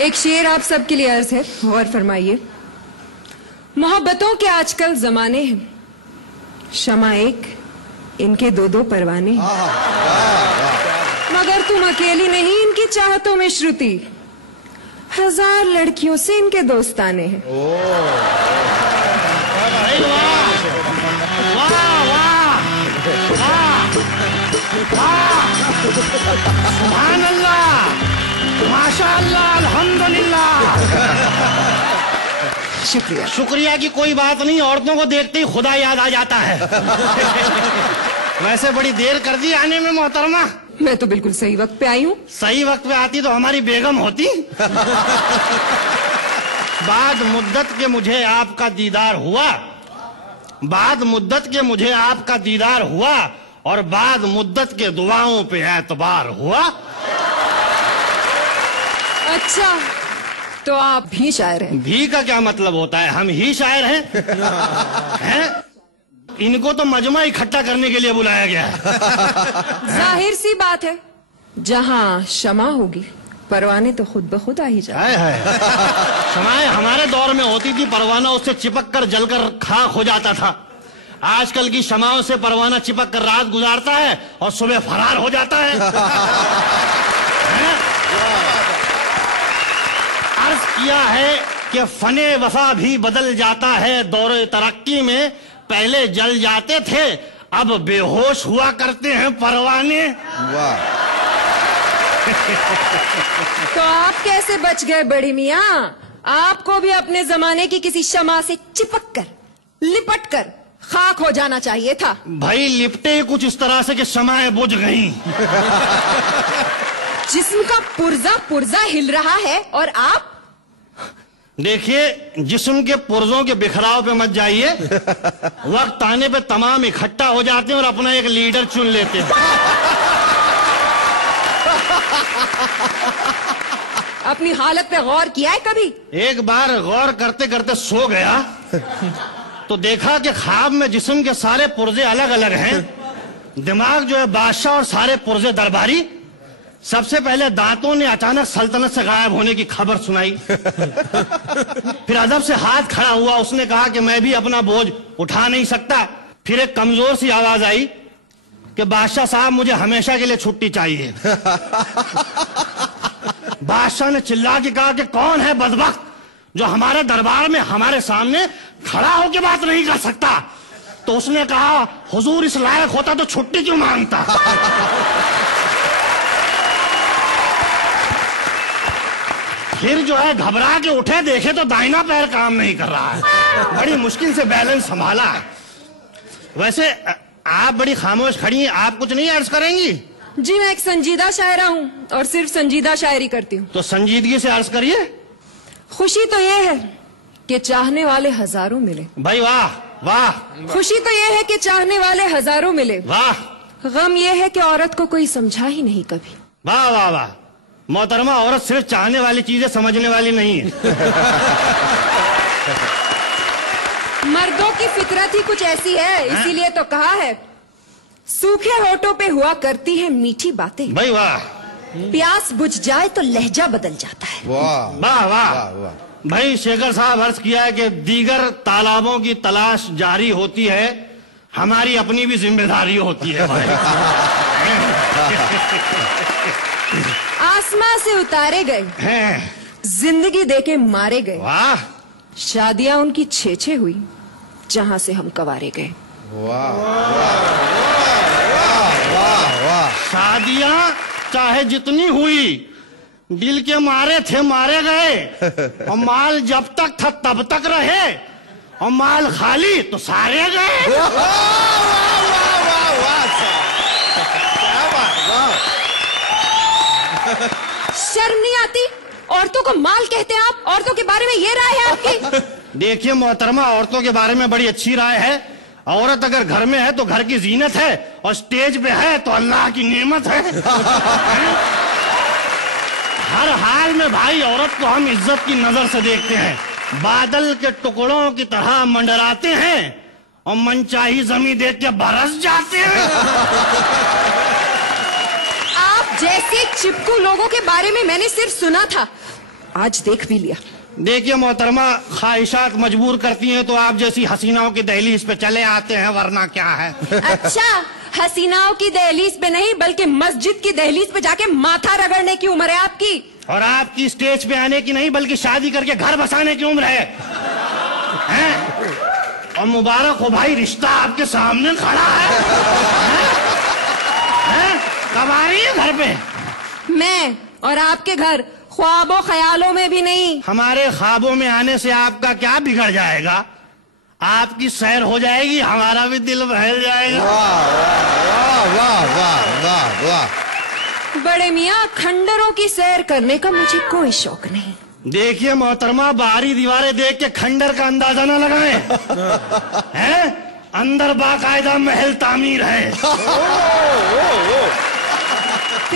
एक शेर आप सबके लिए अर्ज है, गौर फरमाइए। मोहब्बतों के आजकल जमाने हैं, शमा एक, इनके दो दो परवाने हैं। मगर तुम अकेली नहीं इनकी चाहतों में श्रुति, 1000 लड़कियों से इनके दोस्ताने हैं। सुभान अल्लाह, माशाअल्लाह, अल्हम्दुलिल्लाह। शुक्रिया। शुक्रिया की कोई बात नहीं, औरतों को देखते ही खुदा याद आ जाता है। वैसे बड़ी देर कर दी आने में मोहतरमा। मैं तो बिल्कुल सही वक्त पे आई हूँ। सही वक्त पे आती तो हमारी बेगम होती। बाद मुद्दत के मुझे आपका दीदार हुआ, बाद मुद्दत के मुझे आपका दीदार हुआ, और बाद मुद्दत के दुआओं पे एतबार हुआ। अच्छा, तो आप भी शायर हैं? भी का क्या मतलब होता है? हम ही शायर हैं। हैं? इनको तो मजमा इकट्ठा करने के लिए बुलाया गया है। जाहिर सी बात है, जहाँ क्षमा होगी परवाने तो खुद ब खुद आ ही जाए। क्षमाएं हमारे दौर में होती थी, परवाना उससे चिपक कर जलकर खाक हो जाता था। आजकल की क्षमाओं से परवाना चिपक कर रात गुजारता है और सुबह फरार हो जाता है। अर्ज किया है कि फने वफा भी बदल जाता है दौरे तरक्की में, पहले जल जाते थे अब बेहोश हुआ करते हैं परवाने। वाह। तो आप कैसे बच गए बड़ी मियाँ? आपको भी अपने जमाने की किसी शमा से चिपक कर, लिपट कर खाक हो जाना चाहिए था। भाई लिपटे कुछ इस तरह से कि शमाएं बुझ गईं। जिस्म का पुर्जा पुर्जा हिल रहा है और आप? देखिए, जिस्म के पुर्जों के बिखराव पे मत जाइए। वक्त आने पे तमाम इकट्ठा हो जाते हैं और अपना एक लीडर चुन लेते हैं। अपनी हालत पे गौर किया है कभी? एक बार गौर करते करते सो गया तो देखा कि ख्वाब में जिस्म के सारे पुर्जे अलग अलग हैं। दिमाग जो है बादशाह और सारे पुर्जे दरबारी। सबसे पहले दांतों ने अचानक सल्तनत से गायब होने की खबर सुनाई। फिर अदब से हाथ खड़ा हुआ, उसने कहा कि मैं भी अपना बोझ उठा नहीं सकता। फिर एक कमजोर सी आवाज आई कि बादशाह साहब मुझे हमेशा के लिए छुट्टी चाहिए। बादशाह ने चिल्ला के कहा कि कौन है बदबख्त जो हमारे दरबार में हमारे सामने खड़ा होकर बात नहीं कर सकता? तो उसने कहा, हुजूर इस लायक होता तो छुट्टी क्यों मांगता? फिर जो है घबरा के उठे, देखे तो दाहिना पैर काम नहीं कर रहा है। बड़ी मुश्किल से बैलेंस संभाला है। वैसे आप बड़ी खामोश खड़ी हैं, आप कुछ नहीं अर्ज करेंगी? जी मैं एक संजीदा शायरा हूँ और सिर्फ संजीदा शायरी करती हूँ। तो संजीदगी से अर्ज करिए। खुशी तो ये है कि चाहने वाले हजारों मिले। भाई वाह वाह। खुशी तो ये है कि चाहने वाले हजारों मिले। वाह। गम ये है कि औरत को कोई समझा ही नहीं कभी। वाह वाह वाह। मोहतरमा, औरत सिर्फ चाहने वाली चीजें समझने वाली नहीं है। मर्दों की फितरत ही कुछ ऐसी है, इसीलिए तो कहा है सूखे होठों पे हुआ करती है मीठी बातें। भाई वाह। प्यास बुझ जाए तो लहजा बदल जाता है। वाह वाह वाह। भाई शेखर साहब अर्ज किया है कि दीगर तालाबों की तलाश जारी होती है, हमारी अपनी भी जिम्मेदारी होती है। भाई आसमां से उतारे गए हैं, जिंदगी देके मारे गए। वाह। शादियां उनकी 6-6 हुई जहां से हम कवारे गए। वाह वाह वाह। शादियां चाहे जितनी हुई, दिल के मारे थे मारे गए, और माल जब तक था तब तक रहे, और माल खाली तो सारे गए। शर्म नहीं आती? औरतों को माल कहते हैं आप? औरतों के बारे में ये राय है आपकी? देखिए मोहतरमा, औरतों के बारे में बड़ी अच्छी राय है। औरत अगर घर में है तो घर की जीनत है, और स्टेज पे है तो अल्लाह की नेमत है। हर हाल में भाई औरत को हम इज्जत की नजर से देखते हैं। बादल के टुकड़ों की तरह मंडराते हैं और मनचाही जमीन देख के बरस जाते हैं। आप जैसे चिपकू लोगों के बारे में मैंने सिर्फ सुना था, आज देख भी लिया। देखिए मोहतरमा, ख्वाहिशात मजबूर करती हैं तो आप जैसी हसीनाओं की दहलीज पे चले आते हैं, वरना क्या है। अच्छा, हसीनाओं की दहलीज पे नहीं बल्कि मस्जिद की दहलीज पे जाके माथा रगड़ने की उम्र है आपकी। और आपकी स्टेज पे आने की नहीं बल्कि शादी करके घर बसाने की उम्र है, हैं? और मुबारक हो भाई, रिश्ता आपके सामने खड़ा है, हैं? कब आ रही है घर पे? मैं और आपके घर ख्वाबों ख्यालों में भी नहीं। हमारे ख्वाबों में आने से आपका क्या बिगड़ जाएगा? आपकी सैर हो जाएगी, हमारा भी दिल बहल जाएगा। वाह वाह वाह वाह वाह। बड़े मियाँ, खंडरों की सैर करने का मुझे कोई शौक नहीं। देखिए मोहतरमा, बाहरी दीवारें देख के खंडर का अंदाजा न लगाएं, हैं? अंदर बाकायदा महल तामीर है।